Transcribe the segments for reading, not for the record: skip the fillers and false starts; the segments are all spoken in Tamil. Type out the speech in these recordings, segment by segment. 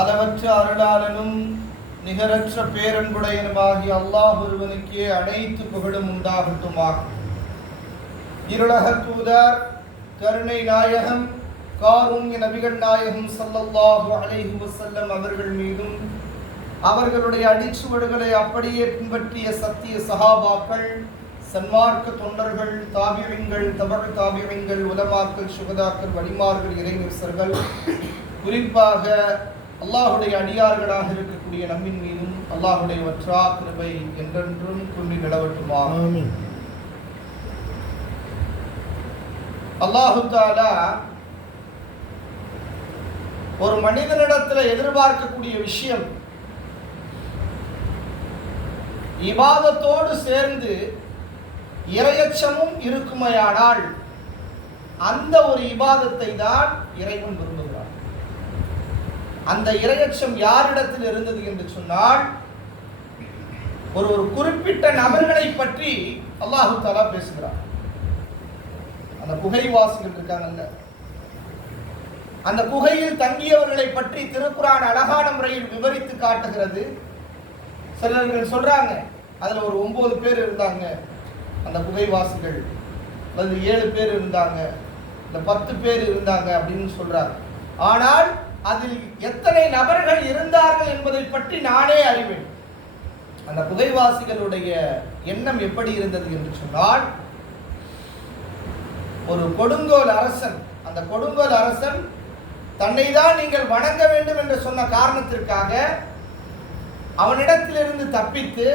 அளவற்ற அருளாளனும் நிகரற்ற பேரன்புடையனுமாகிய அல்லாஹ் ஒருவனுக்கே அனைத்து புகழும் உண்டாகட்டுமாக. இருளக தூதர் கருணை நாயகம் காருண்ய நபிகள் நாயகம் ஸல்லல்லாஹு அலைஹி வஸல்லம் அவர்கள் மீதும் அவர்களுடைய அடிச்சுவடுகளை அப்படியே பின்பற்றிய சத்திய சஹாபாக்கள், சன்மார்க்க தொண்டர்கள், தாபியங்கள், தபழ் தாபியங்கள், உலமாக்கள், சுகதாக்கள், வலிமார்கள், இறைநேசர்கள், குறிப்பாக அல்லாஹுடைய அடியார்களாக இருக்கக்கூடிய நம்மின் மீதும் அல்லாஹுடைய வற்றா கிருபை என்றென்றும் குன்றி நிலவட்டுமாக. அல்லாஹு தஆலா ஒரு மனிதனிடத்தில் எதிர்பார்க்கக்கூடிய விஷயம் இபாதத்தோடு சேர்ந்து இறையச்சமும் இருக்குமையானால் அந்த ஒரு இபாதத்தை தான் இறைவன் விரும்புகிறார். அந்த இறையச்சம் யாரிடத்தில் இருந்தது என்று சொன்னால், ஒரு குறிப்பிட்ட நபர்களை பற்றி அல்லாஹு தஆலா பேசுகிறார். அந்த குகைவாசிகள் இருக்காங்கல்ல, அந்த குகையில் தங்கியவர்களை பற்றி திருக்குர்ஆன் அழகான முறையில் விவரித்து காட்டுகிறது. சிலர்கள் சொல்றாங்க அதுல ஒரு 9 பேர் இருந்தாங்க அந்த குகைவாசிகள், அல்லது 7 பேர் இருந்தாங்க, இந்த 10 பேர் இருந்தாங்க அப்படின்னு சொல்றாங்க. ஆனால் அதில் எத்தனை நபர்கள் இருந்தார்கள் என்பதை பற்றி நானே அறிவேன். அந்த குகைவாசிகளுடைய எண்ணம் எப்படி இருந்தது என்று சொன்னால், ஒரு கொடுங்கோல் அரசன், அந்த கொடுங்கோல் அரசன் தன்னை தான் நீங்கள் வணங்க வேண்டும் என்று சொன்ன காரணத்திற்காக அவனிடத்திலிருந்து தப்பித்து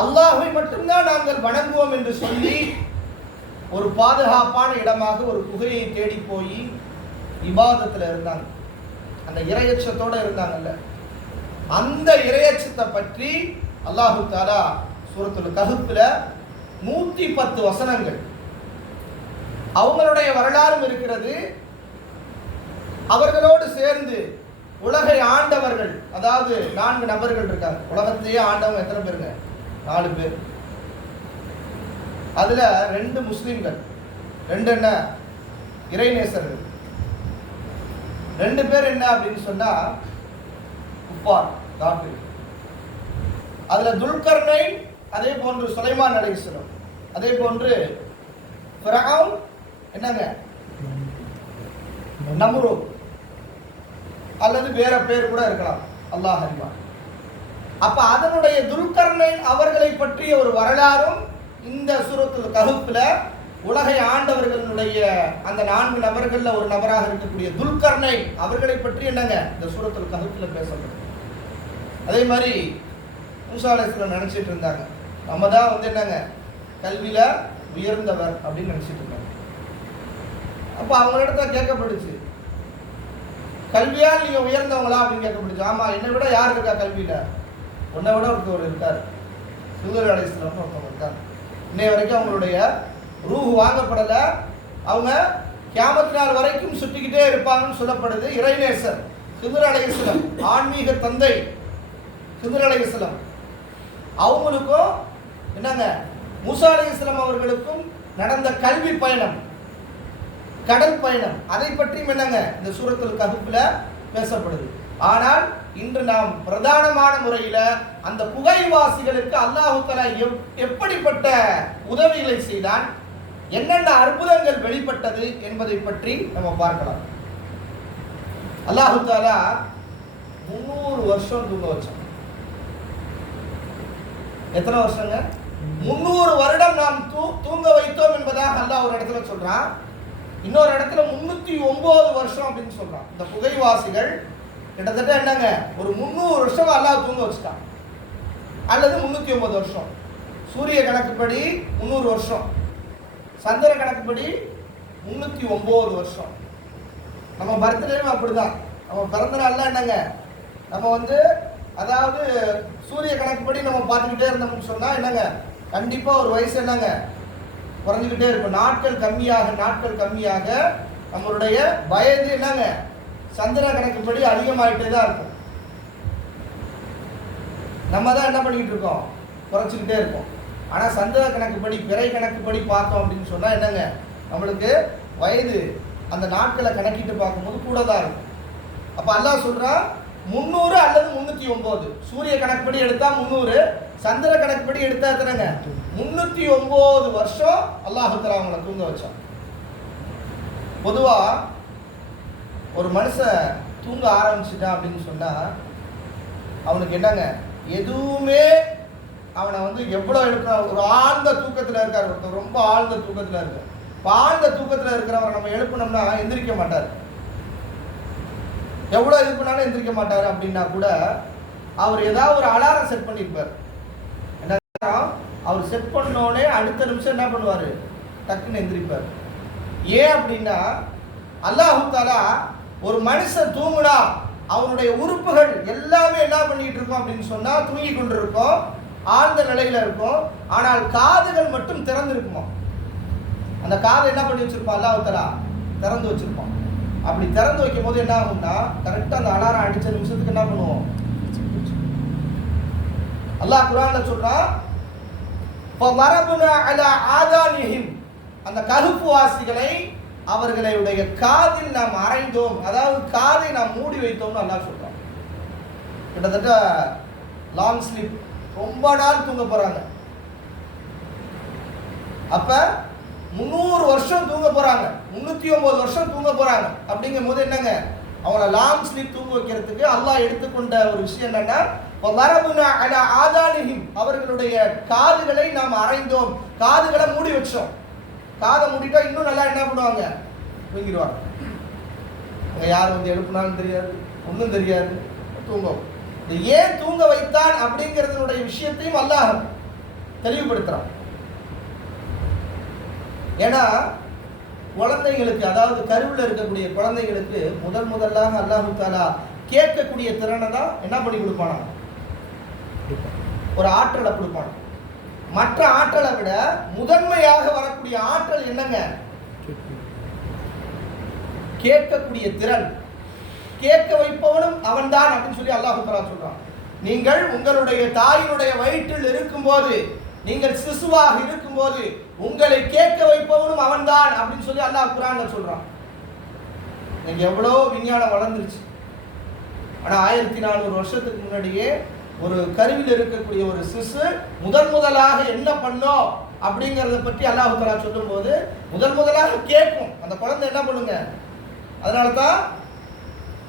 அல்லாஹ்வை மட்டும்தான் நாங்கள் வணங்குவோம் என்று சொல்லி ஒரு பாதுகாப்பான இடமாக ஒரு குகையை தேடி போய் இபாதத்தில் இருந்தாங்க. அந்த இறையச்சத்தோட இருந்தாங்கல்ல, அந்த இறையச்சத்தை பற்றி அல்லாஹு தஆலா சூரத்துல் கஹ்ஃப்ல 110 வசனங்கள் அவங்களுடைய வரலாறும் இருக்கிறது. அவர்களோடு சேர்ந்து உலகை ஆண்டவர்கள், அதாவது 4 நபர்கள் இருக்காங்க. உலகத்தையே ஆண்டவங்க எத்தனை பேருங்க? 4 பேர். அதுல 2 முஸ்லிம்கள், 2 என்ன இறைநேசர்கள், 2 பேர் என்ன அப்படின்னு சொன்னா குஃபார், காஃபிர். அதுல துல்கர்னைன், அதே போன்று சுலைமான் அலைஹிஸ்ஸலாம், அதே போன்று ஃபிரௌன், என்னங்க நம்ரூத், அல்லது வேற பேர் கூட இருக்கலாம், அல்லாஹ் அறிவான். அப்ப அதனுடைய துல்கர்னைன் அவர்களை பற்றிய ஒரு வரலாறும் இந்த சூரத்துல் கஹ்ஃப்ல உலகை ஆண்டவர்களுடைய அந்த 4 நபர்கள்ல ஒரு நபராக இருக்கக்கூடிய துல்கர்னைன் அவர்களை பற்றி என்னங்க இந்த சூரத்துல் கஹ்ஃப்ல பேசப்படும். அதே மாதிரி மூசா அலைஹிஸ்ஸலாம் நினைச்சிட்டு இருந்தாங்க நம்ம தான் என்னங்க கல்வியில உயர்ந்தவர் அப்படின்னு நினைச்சிட்டு இருந்தாங்க. அப்ப அவங்களிடத்த கேட்கப்படுச்சு, கல்வியால் நீங்க உயர்ந்தவங்களா அப்படின்னு கேட்கப்படுச்சு. ஆமா, என்னை விட யார் இருக்கா கல்வியில? உன்னை விட ஒருத்தவர் இருக்காரு, ஹிதர் அலைஹிஸ்ஸலாம் ஒருத்தவங்க இருக்காங்க. இன்னைய வரைக்கும் அவங்களுடைய ரூஹ் வாங்கப்படல, அவங்க கியாமத் நாள் வரைக்கும் சுற்றிக்கிட்டே இருப்பாங்கன்னு சொல்லப்படுது. இறைநேசர் ஹிதர் அலைஹிஸ்ஸலாம், ஆன்மீக தந்தை ஹிதர் அலைஹிஸ்ஸலாம், அவங்களுக்கும் என்னங்க மூசா அலைஹிஸ்ஸலாம் அவர்களுக்கும் நடந்த கல்வி பயணம், கடல் பயணம், அதை பற்றியும் என்னங்க இந்த சூரத்துல் கஹ்ஃப்ல பேசப்படுது. ஆனால் இன்று நாம் பிரதானமான முறையில் அந்த குகைவாசிகளுக்கு அல்லாஹ் தஆலா எப்படிப்பட்ட உதவிகளை செய்தான், என்னென்ன அற்புதங்கள் வெளிப்பட்டது என்பதை பற்றி நம்ம பார்க்கலாம். அல்லாஹ் தஆலா 300 வருஷம் தூங்க வச்சான். எத்தனை வருஷங்க? 300 வருடம் நாம் தூங்க வைத்தோம் என்பதாக அல்லாஹ் ஒரு இடத்துல சொல்றான். இன்னொரு இடத்துல 309 வருஷம் அப்படின்னு சொல்றான். இந்த புகைவாசிகள் கிட்டத்தட்ட என்னங்க ஒரு 300 வருஷம் அல்லாஹ் தூங்க வச்சுட்டான், அல்லது 309 வருஷம். சூரிய கணக்குப்படி 300 வருஷம், சந்திர கணக்குப்படி 309 வருஷம். நம்ம பர்த்டேவும் அப்படிதான். நம்ம பிறந்த நாள்லாம் என்னங்க நம்ம அதாவது சூரிய கணக்குப்படி நம்ம பார்த்துக்கிட்டே இருந்தோம்னு சொன்னா என்னங்க கண்டிப்பா ஒரு வயசு என்னங்க குறைஞ்சிக்கிட்டே இருக்கும். நாட்கள் கம்மியாக நம்மளுடைய வயது என்னங்க சந்திர கணக்குப்படி அதிகமாயிட்டே தான் இருக்கும். நம்ம தான் என்ன பண்ணிக்கிட்டு இருக்கோம், குறைச்சிக்கிட்டே இருக்கோம். ஆனால் சந்திர கணக்குப்படி, பிறை கணக்குப்படி பார்த்தோம் அப்படின்னு சொன்னால் என்னங்க நம்மளுக்கு வயது அந்த நாட்களை கணக்கிட்டு பார்க்கும்போது கூட தான் இருக்கும். அப்ப அல்லாஹ் சொல்றான் 300 அல்லது 309. சூரிய கணக்குப்படி எடுத்தா 300, சந்திர கணக்குப்படி எடுத்தா எத்தனைங்க? 309 வருஷம் அல்லாஹ் தஆலா அவங்களை தூங்க வச்சான். பொதுவா ஒரு மனுஷன் தூங்க ஆரம்பிச்சிட்டான் அப்படின்னு சொன்னா அவனுக்கு என்னங்க, எதுவுமே அவனை வந்து எவ்வளோ எழுப்புற ஒரு ஆழ்ந்த தூக்கத்தில் இருக்கார். ஒருத்தர் ரொம்ப ஆழ்ந்த தூக்கத்தில் இருக்கார். இப்போ ஆழ்ந்த தூக்கத்தில் இருக்கிறவரை நம்ம எழுப்பினோம்னா எந்திரிக்க மாட்டார். எவ்வளோ எழுப்பினாலும் எந்திரிக்க மாட்டார். அப்படின்னா கூட அவர் ஏதாவது ஒரு அலாரம் செட் பண்ணியிருப்பார். என்ன அவர் செட் பண்ணோடனே அடுத்த நிமிஷம் என்ன பண்ணுவார்? டக்குன்னு எந்திரிப்பார். ஏன் அப்படின்னா அல்லாஹ் தஆலா ஒரு மனுஷன் தூங்குனா அவனுடைய உறுப்புகள் எல்லாமே என்ன பண்ணிட்டு இருக்கும் அப்படின்னு சொன்னா தூங்கி கொண்டு இருக்கும், ஆழ்ந்த நிலையில இருக்கும். ஆனால் காதுகள் மட்டும் திறந்து இருக்குமா. அந்த காதை என்ன பண்ணி வச்சிருப்பான்? அல்லாஹ் தஆலா திறந்து வச்சிருப்பான். அப்படி திறந்து வைக்கும் போது என்ன ஆகும்னா கரெக்டா அந்த அலாரம் அடிச்ச நிமிஷத்துக்கு என்ன பண்ணுவோம்? அல்லாஹ் குர்ஆன்ல சொல்றான், ஃபமரபுனா அலா ஆதானிஹிம், அந்த கஹஃப் வாசிகளை அவர்களுடைய காதில் நாம் அறைந்தோம், அதாவது காதை நாம் மூடி வைத்தோம்னு அல்லாஹ் சொல்றான். கிட்டத்தட்ட லாங் ஸ்லீப், ரொம்ப நாள் தூங்க போறாங்க. அப்ப 300 வருஷம் தூங்க போறாங்க, 309 வருஷம் தூங்க போறாங்க. அப்படிங்கும் போது என்னங்க, அவங்கள லாங் ஸ்லீப் தூங்க வைக்கிறதுக்கு அல்லாஹ் எடுத்துக்கொண்ட ஒரு விஷயம் என்னன்னா வரபுனா அலா ஆதானிஹிம், அவர்களுடைய காதுகளை நாம் அறைந்தோம், காதுகளை மூடி வச்சோம். காதை மூடிட்டா இன்னும் நல்லா என்ன பண்ணுவாங்க? தூங்கிடுவாங்க. அங்க யார் வந்து எழுப்புனாலும் தெரியாது, ஒன்றும் தெரியாது, தூங்கும். ஏன் தூங்க வைத்தான் அப்படிங்கிறதுனுடைய விஷயத்தையும் அல்லாஹ் தெளிவுபடுத்துறான். ஏன்னா குழந்தைகளுக்கு, அதாவது கருவில் இருக்கக்கூடிய குழந்தைகளுக்கு முதலாக அல்லாஹ் தஆலா கேட்கக்கூடிய திறனை தான் என்ன பண்ணி கொடுப்பானா? ஒரு ஆற்றலை கொடுப்பான். மற்ற ஆற்றலை விட முதன்மையாக வரக்கூடிய ஆற்றல் என்னங்க? கேட்கக்கூடிய திறன். கேட்க வைப்பவனும் அவன்தான் அப்படின்னு சொல்லி அல்லாஹ் தஆலா சொல்றான். நீங்கள் உங்களுடைய தாயினுடைய வயிற்றில் இருக்கும்போது, நீங்கள் சிசுவாக இருக்கும்போது உங்களை கேட்க வைப்பவனும் அவன்தான் அப்படின்னு சொல்லி அல்லாஹ் குர்ஆன்ல சொல்றான். நீங்க எவ்வளோ விஞ்ஞானம் வளர்ந்துருச்சு. ஆனா 1400 வருஷத்துக்கு முன்னாடியே ஒரு கருவில் இருக்கக்கூடிய ஒரு சிசு முதலாக என்ன பண்ணோம் அப்படிங்கிறத பற்றி அல்லாஹ் தஆலா சொல்லும் போது முதலாக கேட்கும். அந்த குழந்தை என்ன பண்ணுங்க? அதனால தான்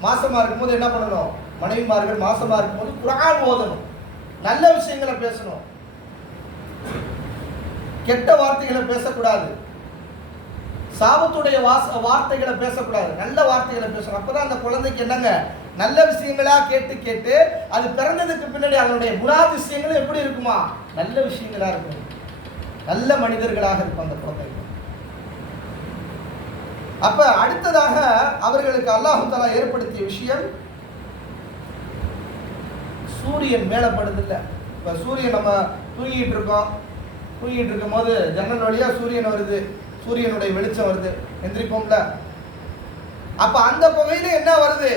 மாசமா இருக்கும்போது என்ன பண்ணணும்? மனைவிமார்கள் மாசமா இருக்கும்போது குர்ஆன் ஓதணும், நல்ல விஷயங்களை பேசணும், கெட்ட வார்த்தைகளை பேசக்கூடாது, சாபத்துடைய வார்த்தைகளை பேசக்கூடாது, நல்ல வார்த்தைகளை பேசணும். அப்பதான் அந்த குழந்தைக்கு என்னங்க, நல்ல விஷயங்களா கேட்டு கேட்டு அது பிறந்ததுக்கு பின்னாடி அதனுடைய குணாதிசயங்களும் எப்படி இருக்குமா? நல்ல விஷயங்களா இருக்கும், நல்ல மனிதர்களாக இருக்கும் அந்த குழந்தைகள். அப்ப அடுத்ததாக அவர்களுக்கு அல்லாஹ் தஆலா ஏற்படுத்திய விஷயம், சூரியன் மேல படுது இல்ல. இப்ப சூரியன் நம்ம தூங்கிட்டு இருக்கும் போது ஜன்னல் வழியா சூரியன் வருது, சூரியனுடைய வெளிச்சம் வருது, எந்திரிப்போம்ல. அப்ப அந்த புகையில என்ன வருது?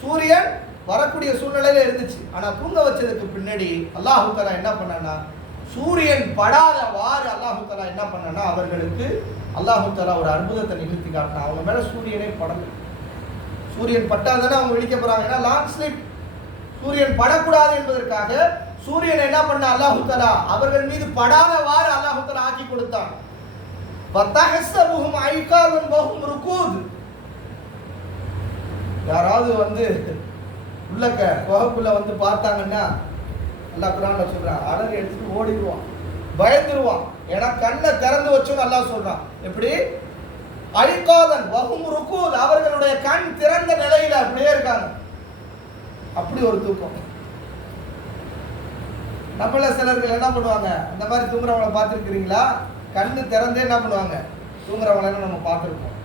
சூரியன் வரக்கூடிய சூழ்நிலையில இருந்துச்சு. ஆனா தூங்க வச்சதுக்கு பின்னாடி அல்லாஹ் தஆலா என்ன பண்ணானா, சூரியன் படாதவாறு அல்லாஹ் தஆலா என்ன பண்ணானா அவர்களுக்கு அல்லாஹ் தஆலா ஒரு அற்புதத்தை நிகழ்த்தி காட்டினான். அவங்க மேல சூரியனே படல. சூரியன் பட்டாதானே அவங்க விழிக்க போறாங்க. ஏன்னா லாங் ஸ்லீப், சூரியன் படக்கூடாது என்பதற்காக சூரியன் என்ன பண்ண அல்லாஹ் தஆலா அவர்கள் மீது படாதவாறு அல்லாஹ் தஆலா ஆக்கி கொடுத்தான். வதஹஸபுஹும் ஐகாலன் வஹும் ருகூத். யாராவது வந்து உள்ளக்க குகைக்குள்ள வந்து பார்த்தாங்கன்னா அல்லாஹ் குர்ஆன்ல சொல்றான், அலறி எடுத்துட்டு ஓடிடுவான், பயந்துருவான். ஏன்னா கண்ணை திறந்து வச்சோன்னு அல்லாஹ் சொல்றான். எப்படி? ஐகாலன் வஹும் ருகூத், அவர்களுடைய கண் திறந்த நிலையில அப்படியே இருக்காங்க. அப்படி ஒரு தூக்கம். நம்மள சிலர்கள் என்ன பண்ணுவாங்க, அந்த மாதிரி தூங்குறவங்களை பார்த்துருக்கிறீங்களா? கண்ணு திறந்தே என்ன பண்ணுவாங்க, தூங்குறவங்களை நம்ம பார்த்துருக்கோம்.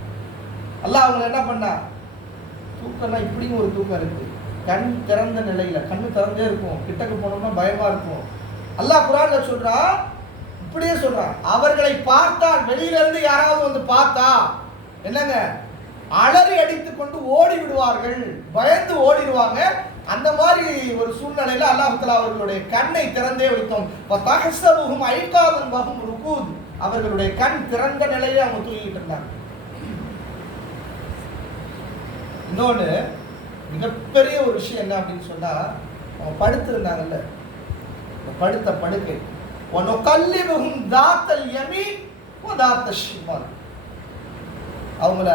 அல்லாஹ் அவங்க என்ன பண்ணா, தூக்கம்னா இப்படியும் ஒரு தூக்கம் இருக்கு, கண் திறந்த நிலையில, கண்ணு திறந்தே இருக்கும், கிட்டக்கு போனோம்னா பயமா இருக்கும். அல்லாஹ் குர்ஆன்ல சொல்றான், இப்படியே சொல்றான், அவர்களை பார்த்தால், வெளியில இருந்து யாராவது வந்து பார்த்தா என்னங்க, அலறி அடித்துக் கொண்டு ஓடி விடுவார்கள், பயந்து ஓடிடுவாங்க. அந்த மாதிரி ஒரு சூழ்நிலையில அல்லாஹ் தஆலா அவர்களுடைய கண்ணை திறந்தே வைத்தோம். வதஹஸபுஹும் ஐகாலன் வஹும் ருகூத், அவர்களுடைய கண் திறந்த நிலையில அவங்க தூங்கிட்டு இருந்தாங்க. இன்னொன்று, மிகப்பெரிய ஒரு விஷயம் என்ன அப்படின்னு சொன்னா, அவங்க படுத்திருந்தாங்கல்ல, படுத்த படுக்கை ஒன்னுகல்லிபுஹும் தாத்தல் யமீன் வ தாத்தல் ஷிமால், அவங்கள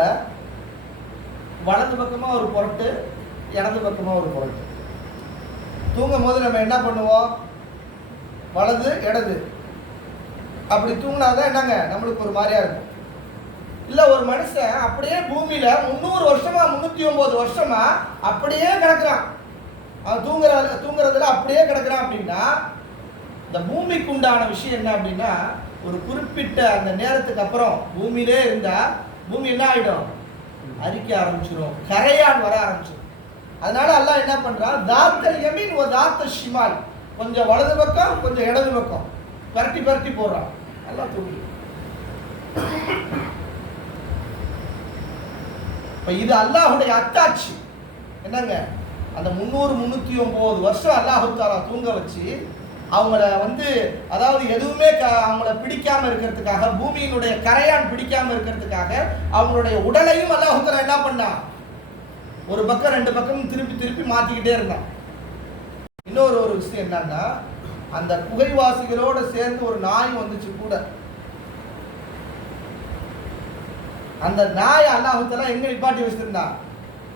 வலது பக்கமா ஒரு புரட்டு, இடது பக்கமா ஒரு புரட்டு. தூங்கும் போது நம்ம என்ன பண்ணுவோம்? வலது இடது அப்படி தூங்கினாதான் என்னங்க நம்மளுக்கு ஒரு மாதிரியா இருக்கும். இல்ல ஒரு மனுஷன் அப்படியே பூமியில 300 வருஷமா 309 வருஷமா அப்படியே கிடக்குறான், அவன் தூங்குறதுல அப்படியே கிடக்குறான் அப்படின்னா, இந்த பூமிக்கு உண்டான விஷயம் என்ன அப்படின்னா, ஒரு குறிப்பிட்ட அந்த நேரத்துக்கு அப்புறம் பூமியிலே இருந்தா பூமி என்ன ஆயிடும்? அரிக்க ஆரம்பிச்சிடும், கரையான் வர ஆரம்பிச்சிடும். அதனால அல்லாஹ் என்ன பண்றான்? தாத்தல் யமீன் வ தாத்தல் ஷிமால், கொஞ்சம் வலது பக்கம் கொஞ்சம் இடது பக்கம் பரட்டி பரட்டி போடுறான். அல்லாஹ் தூங்கி. இது அல்லாஹுடைய அத்தாட்சி. என்னங்க, அந்த 309 வருஷம் அல்லாஹ் தஆலா தூங்க வச்சு அவங்கள அதாவது எதுவுமே அவங்கள பிடிக்காம இருக்கிறதுக்காக, பூமியினுடைய கரையான் பிடிக்காம இருக்கிறதுக்காக அவங்களுடைய உடலையும் அல்லாஹ் தஆலா என்ன பண்ணா, ஒரு பக்கம் ரெண்டு பக்கம் திருப்பி திருப்பி மாத்திக்கிட்டே இருந்தான். இன்னொரு விஷயம் என்னன்னா, அந்த குகைவாசிகளோட சேர்ந்து ஒரு நாய் வந்துச்சு கூட. அந்த நாய் அல்லாஹ் தஆலா எங்க நிப்பாட்டி வச்சிருந்தான்?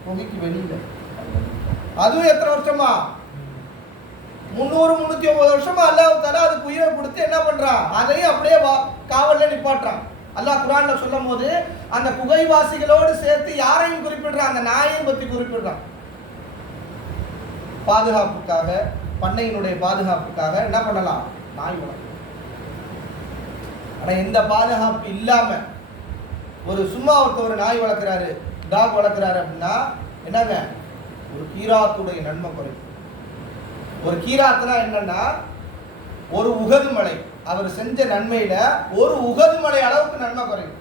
குகைக்கு வெளியில. அதுவும் எத்தனை வருஷமா? 309 வருஷமா அல்லாஹ் தஆலா அதுக்கு உயிரை கொடுத்து என்ன பண்றான்? அதையும் அப்படியே காவல்ல நிப்பாட்டுறான். அல்லாஹ் குர்ஆன்ல சொல்லும் போது அந்த குகைவாசிகளோடு சேர்த்து யாரையும் குறிப்பிடுறான்? அந்த நாயையும் பத்தி குறிப்பிடுறான். பாதுகாப்புக்காக, பண்ணையினுடைய பாதுகாப்புக்காக என்ன பண்ணலாம்? நாய் வளர்க்கலாம். ஆனா எந்த பாதுகாப்பு இல்லாம சும்மா ஒரு நாய் வளர்க்கிறாரு, டாக் வளர்க்கிறாரு அப்படின்னா என்னங்க, ஒரு கீராத்துடைய நன்மை குறையும். ஒரு கீராத்துனா என்னன்னா, ஒரு உகது மலை, அவர் செஞ்ச நன்மையில ஒரு உகது மலை அளவுக்கு நன்மை குறையும்.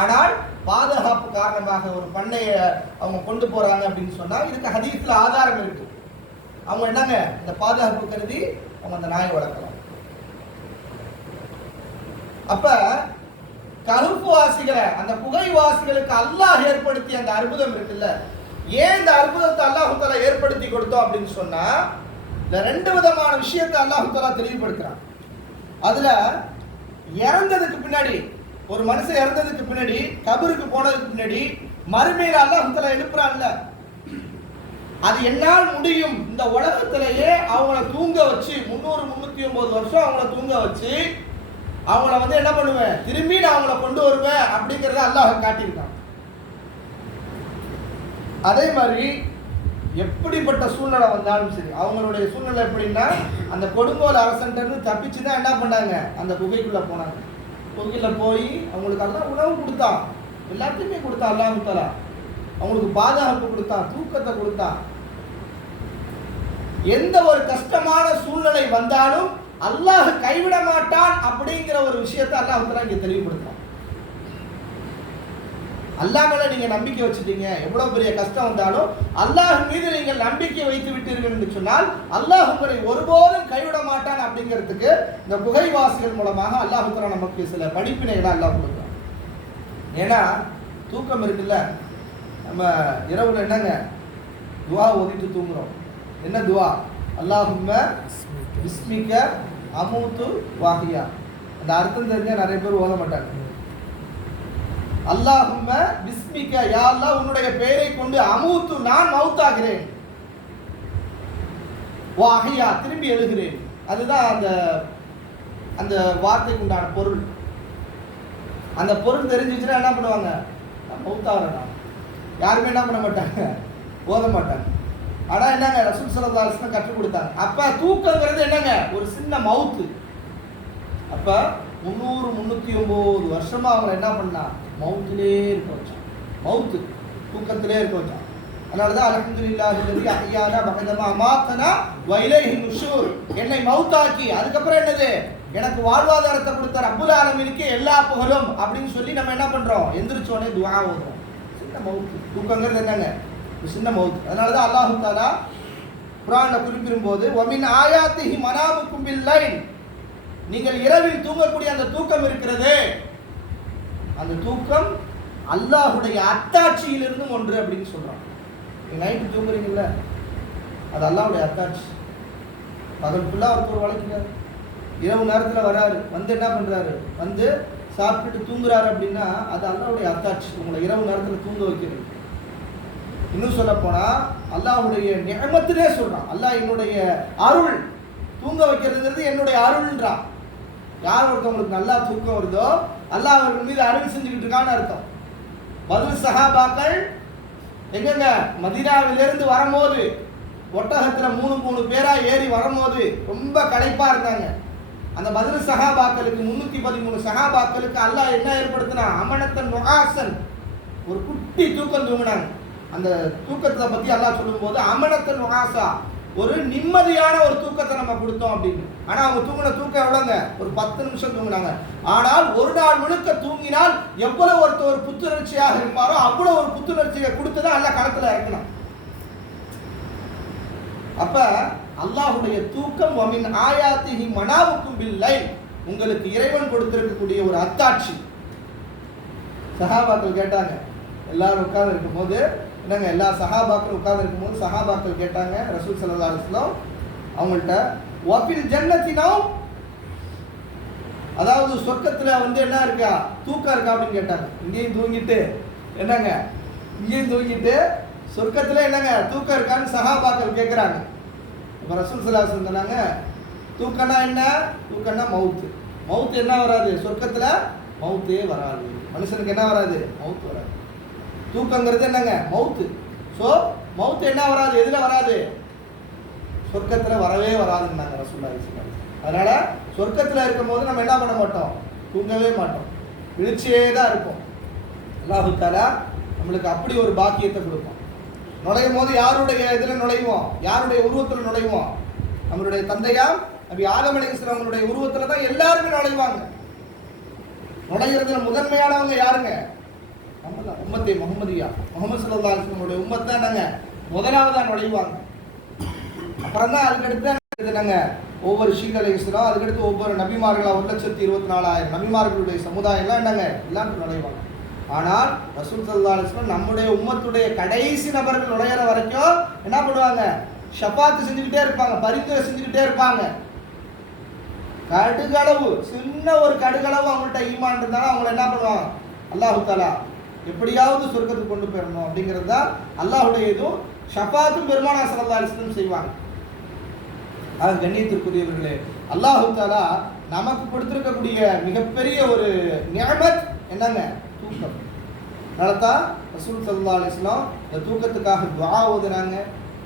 ஆனால் பாதுகாப்பு காரணமாக ஒரு பண்ணையை அவங்க கொண்டு போறாங்க அப்படின்னு சொன்னா, இதுக்கு ஹதீஸ்ல ஆதாரம் இருக்கு. அவங்க என்னங்க, இந்த பாதுகாப்பு கருதி அவங்க அந்த நாயை வளர்க்கலாம். அப்ப கஹ்ஃப் வாசிகளை, அந்த குகை வாசிகளுக்கு அல்லாஹ் ஏற்படுத்திய அந்த அற்புதம் இருக்குல்ல, ஏன் இந்த அற்புதத்தை அல்லாஹ் தஆலா ஏற்படுத்தி கொடுத்தோம் அப்படின்னு சொன்னா, இந்த ரெண்டு விதமான விஷயத்தை அல்லாஹ் தஆலா தெளிவுபடுத்துறான். அதுல இறந்ததுக்கு பின்னாடி, ஒரு மனுஷன் இறந்ததுக்கு பின்னாடி, கபருக்கு போனதுக்கு பின்னாடி மறுமையில அல்லாஹ் தஆலா எழுப்புறான்ல, அது என்னால் முடியும். இந்த உலகத்திலேயே அவங்கள தூங்க வச்சு 309 வருஷம் அவங்கள தூங்க வச்சு அவங்கள என்ன பண்ணுவேன், திரும்பி நான் அவங்கள கொண்டு வருவேன் அப்படிங்கிறத அல்லாஹ் காட்டியிருக்கான். அதே மாதிரி எப்படிப்பட்ட சூழ்நிலை வந்தாலும் சரி, அவங்களுடைய சூழ்நிலை எப்படின்னா, அந்த கொடுங்கோல் அரசன்ட்டு இருந்து தப்பிச்சு தான் என்ன பண்ணாங்க, அந்த குகைக்குள்ள போனாங்க. குகைக்குள்ள போய் அவங்களுக்கு எல்லாம் உணவு கொடுத்தான், எல்லாத்தையுமே கொடுத்தான் அல்லாஹ் தஆலா. அவங்களுக்கு பாதுகாப்பு கொடுத்தான், தூக்கத்தை கொடுத்தான். எந்த ஒரு கஷ்டமான சூழ்நிலை வந்தாலும் அல்லாஹ் கைவிட மாட்டான் அப்படிங்கிற ஒரு விஷயத்தை அல்லாஹ் தஆலா இங்க தெளிவுபடுத்துறான். அல்லாஹ் மேல நீங்க நம்பிக்கை வச்சுட்டீங்க, எவ்வளவு பெரிய கஷ்டம் வந்தாலும் அல்லாஹ் மீது நீங்கள் நம்பிக்கை வைத்து விட்டீர்கள் என்று சொன்னால் அல்லாஹ் உங்களை ஒருபோதும் கைவிட மாட்டான் அப்படிங்கிறதுக்கு இந்த குகைவாசிகள் மூலமாக அல்லாஹ் தஆலா நமக்கு சில படிப்பினைகளை அல்லாஹ் கொடுக்குறான். ஏன்னா தூக்கம் இருக்குல்ல, நம்ம இரவுல என்னங்க துஆ ஓதிட்டு தூங்குறோம். என்ன துஆ? அல்லாஹும்ம பிஸ்மிக அமூது வாஹியா. அந்த அர்த்தம் தெரிஞ்சா நிறைய பேர் ஓத மாட்டாங்க. அல்லாஹும்ம பிஸ்மிக, யா அல்லாஹ் உன்னுடைய பெயரை கொண்டு அமூத்து நான் மௌத்தாகிறேன், வாஹியா திரும்பி எழுகிறேன். அதுதான் அந்த வார்த்தைக்கு உண்டான பொருள். அந்த பொருள் தெரிஞ்சிச்சுன்னா என்ன பண்ணுவாங்க, மௌத்தாகிறேன். யாருமே என்ன பண்ண மாட்டாங்க, ஓத மாட்டாங்க. ஆனா என்னங்க, ரசூல் ஸல்லல்லாஹு அலைஹி வஸல்லம் கற்றுக் கொடுத்தாங்க. அப்ப தூக்கங்கிறது என்னங்க, ஒரு சின்ன மவுத்து. அப்ப 309 வருஷமா அவங்க என்ன பண்ணா, மவுத்திலே இருக்க வச்சான். மவுத்து தூக்கத்திலே இருக்க வச்சான். அதனாலதான் அல்ஹம்துலில்லாஹி அல்லதி அஹ்யானா பஅதமா அமாத்தனா வ இலைஹி நுஷூர், என்னை மவுத்தாக்கி அதுக்கப்புறம் என்னது, எனக்கு வாழ்வாதாரத்தை கொடுத்த ரப்புல் ஆலமீனுக்கு எல்லா புகழும் அப்படின்னு சொல்லி நம்ம என்ன பண்றோம், எந்திரிச்ச உடனே துஆ ஓதுறோம். சின்ன மவுத்து. தூக்கங்கிறது என்னங்க, சின்ன மவுத். அதனாலதான் அல்லாஹ் தஆலா குர்ஆன்ல குறிப்பிடும் போது வமின் ஆயாத்திஹி மனாமுக்கும் பில் லைல், நீங்கள் இரவில் தூங்கக்கூடிய அந்த தூக்கம் இருக்கிறது, அந்த தூக்கம் அல்லாஹ்வுடைய அத்தாட்சியிலிருந்து ஒன்று அப்படின்னு சொல்றான். நைட்டு தூங்குறீங்கல்ல, அது அல்லாஹ்வுடைய அத்தாட்சி. பகல் ஃபுல்லாக ஒருத்தர் உழைக்கிறார், இரவு நேரத்தில் வராரு, வந்து என்ன பண்ணுறாரு, வந்து சாப்பிட்டுட்டு தூங்குறாரு அப்படின்னா அது அல்லாஹ்வுடைய அத்தாட்சி, உங்களை இரவு நேரத்தில் தூங்க வைக்கிறது. இன்னும் சொல்ல போனால் அல்லாஹ்வுடைய நிஅமத்திலே சொல்கிறான். அல்லாஹ் என்னுடைய அருள், தூங்க வைக்கிறதுங்கிறது என்னுடைய அருள்ன்றான். யார் ஒருத்தவங்களுக்கு நல்லா தூக்கம் வருதோ அல்லாஹ் அவர்கள் மீது அருள் செஞ்சுக்கிட்டு இருக்கான்னு அர்த்தம். பதில் சஹாபாக்கள் எங்கங்க மதீனாவிலிருந்து வரும்போது ஒட்டகத்தில் 3 பேரா ஏறி வரும்போது ரொம்ப களைப்பா இருந்தாங்க. அந்த பதில் சஹாபாக்களுக்கு 313 சஹாபாக்களுக்கு அல்லாஹ் என்ன ஏற்படுத்தினா, அமனத்தன் நுஆசன், ஒரு குட்டி தூக்கம் தூங்கினாங்க. அந்த தூக்கத்தை பத்தி அல்லாஹ் சொல்லும்போது அமனத்தன் நுஆசா, ஒரு நிம்மதியான ஒரு தூக்கத்தை நம்ம கொடுத்தோம் அப்படின்னு. ஆனா அவங்க தூங்கின தூக்கம் எவ்வளோங்க, ஒரு 10 நிமிஷம் தூங்கினாங்க. ஆனால் ஒரு நாள் முழுக்க தூங்கினால் எவ்வளவு ஒருத்தர் புத்துணர்ச்சியாக இருப்பாரோ அவ்வளவு ஒரு புத்துணர்ச்சியை கொடுத்துதான் அல்லாஹ் களத்துல இறக்கணும். அப்ப அல்லாஹ்வுடைய தூக்கம் வமின் ஆயாத்திஹி மனாவுக்கும் பில்லை, உங்களுக்கு இறைவன் கொடுத்திருக்கக்கூடிய ஒரு அத்தாட்சி. சஹாபாக்கள் கேட்டாங்க, எல்லாரும் உட்கார்ந்து இருக்கும்போது, என்னங்க எல்லா சஹாபாக்கள் உட்கார்ந்து இருக்கும்போது சஹாபாக்கள் கேட்டாங்க ரசூல் ஸல்லல்லாஹு அலைஹி வஸல்லம் அவங்கள்ட்ட, வஃபில் ஜன்னத்தினா, அதாவது சொர்க்கத்துல வந்து என்ன இருக்கா, தூக்கம் இருக்கா அப்படின்னு கேட்டாங்க. இங்கேயும் தூங்கிட்டு என்னங்க, இங்கேயும் தூங்கிட்டு சொர்க்கத்துல என்னங்க தூக்கம் இருக்கான்னு சஹாபாக்கள் கேட்குறாங்க. இப்போ ரசூல் ஸல்லல்லாஹு அலைஹி வஸல்லம் சொன்னாங்க, தூக்கம்னா என்ன, தூக்கம்னா மவுத்து. மவுத்து என்ன வராது, சொர்க்கத்துல மவுத்தே வராது, மனுஷனுக்கு என்ன வராது, மவுத்து வராது. தூக்கங்கிறது என்னங்க, மவுத்து. ஸோ மவுத்து என்ன வராது, எதுல வராது, சொர்க்கத்துல வரவே வராதுன்னாங்க ரசூலுல்லாஹி ஸல்லல்லாஹு அலைஹி வஸல்லம். அதனால சொர்க்கத்துல இருக்கும் போது நம்ம என்ன பண்ண மாட்டோம், தூங்கவே மாட்டோம், விழிச்சியே தான் இருப்போம். அல்லாஹ் தஆலா நம்மளுக்கு அப்படி ஒரு பாக்கியத்தை கொடுப்போம். நுழையும் போது யாருடைய இதில் நுழைவோம், யாருடைய உருவத்தில் நுழைவோம், நம்மளுடைய தந்தையாம் நபி ஆதம் அலைஹிஸ்ஸலாம் அவங்களுடைய உருவத்தில் தான் எல்லாருமே நுழைவாங்க. நுழைகிறதுல முதன்மையானவங்க யாருங்க, நம்ம தான், உம்மத்தே முஹம்மதியா, முஹம்மது ஸல்லல்லாஹு அலைஹி வஸல்லம் உம்மத் தான் நாங்கள் முதலாவதாக நுழைவாங்க. அப்புறம் தான் அதுக்கடுத்து என்னங்க ஒவ்வொரு ஷீத் அலைஹிஸ்ஸலாம், அதுக்கடுத்து ஒவ்வொரு நபிமார்களா 1,24,000 நபிமார்களுடைய சமுதாயம்லாம் என்னங்க எல்லாம் நுழைவாங்க. ஆனால் ரசூல் ஸல்லல்லாஹு அலைஹி வஸல்லம் நம்முடைய உம்மத்துடைய கடைசி நபர்கள் நுழையிற வரைக்கும் என்ன பண்ணுவாங்க, ஷஃபாத் செஞ்சுக்கிட்டே இருப்பாங்க, பரிந்துரை செஞ்சுக்கிட்டே இருப்பாங்க. கடுகளவு, சின்ன ஒரு கடுகளவு அவங்கள்ட்ட ஈமான் இருந்தாலும் அவங்கள என்ன பண்ணுவாங்க, அல்லாஹ் தஆலா எப்படியாவது சொர்க்கத்துக்கு கொண்டு போயிடணும் அப்படிங்கிறது தான் அல்லாஹ்வுடைய இதுவும். ஷஃபாத்தும் பெருமானார் ஸல்லல்லாஹு அலைஹி வஸல்லம் செய்வாங்க. அது கண்ணியத்திற்குரியவர்களே, அல்லாஹ் தஆலா நமக்கு கொடுத்திருக்கக்கூடிய மிகப்பெரிய ஒரு நிஅமத் என்னங்க, தூக்கம். அதனால்தான் ரசூல் ஸல்லல்லாஹு அலைஹி வஸல்லம் இந்த தூக்கத்துக்காக துஆ ஓதுனாங்க.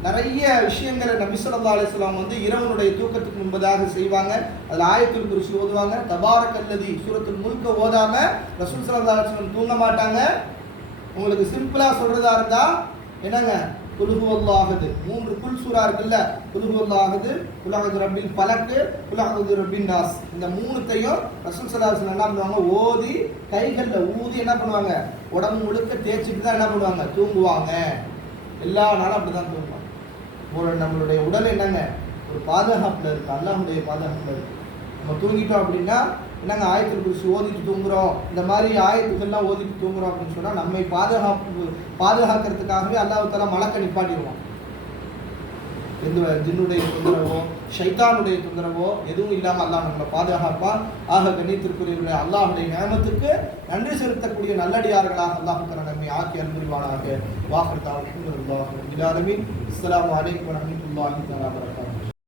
நிறைய விஷயங்களை நபி ஸல்லல்லாஹு அலைஹி வஸல்லம் வந்து இரவனுடைய தூக்கத்துக்கு முன்பதாக செய்வாங்க. அதில் ஆயத்துல் குர்சி ஓதுவாங்க. தபாரக்கல்லதி சூரத்துல் முல்க ஓதாம ரசூல் ஸல்லல்லாஹு அலைஹி வஸல்லம் தூங்க மாட்டாங்க. உங்களுக்கு சிம்பிளா சொல்றதா இருந்தா என்னங்க, குல் ஹுவல்லாஹது 3 குல் சூரா இருக்குல்ல, குல் ஹுவல்லாஹது, குல் அஊது ரப்பில் ஃபலக், குல் அஊது ரப்பின் நாஸ், இந்த 3த்தையும் ரசூல் ஸல்லல்லாஹு அலைஹி வஸல்லம் என்ன பண்ணுவாங்க, ஓதி கைகள்ல ஊதி என்ன பண்ணுவாங்க, உடம்பு முழுக்க தேய்ச்சிட்டு தான் என்ன பண்ணுவாங்க, தூங்குவாங்க. எல்லா நாளும் அப்படிதான் தூங்குவாங்க. ஒரு நம்மளுடைய உடல் என்னங்க ஒரு பாதுகாப்புல இருக்கு, அல்லாஹ்வுடைய பாதுகாப்புல இருக்கு. நம்ம தூங்கிட்டோம் அப்படின்னா என்னங்க, ஆயத்துல் குர்சி ஓதிட்டு தூங்குறோம், இந்த மாதிரி ஆயத்துக்கள்லாம் ஓதிட்டு தூங்குறோம் அப்படின்னு சொன்னா நம்மை பாதுகாக்கிறதுக்காகவே அல்லாஹ் தஆலா மலக்க நிப்பாட்டிடுவான். எந்த ஜின்னுடைய தொந்தரவோ ஷைத்தானுடைய தொந்தரவோ எதுவும் இல்லாமல் அல்லாஹ் நம்மளை பாதுகாப்பான். ஆக கண்ணியத்திற்குரியவர்களே, அல்லாஹ்வுடைய நியமத்துக்கு நன்றி செலுத்தக்கூடிய நல்லடியார்களாக அல்லாஹ் தஆலா நம்மை ஆக்கி அருள்புரிவானாக. வாஹிர் தஅவானா அல்ஹம்துலில்லாஹி ரப்பில் ஆலமீன். அஸ்ஸலாமு அலைக்கும் வரஹ்மத்துல்லாஹி வபரகாத்துஹு.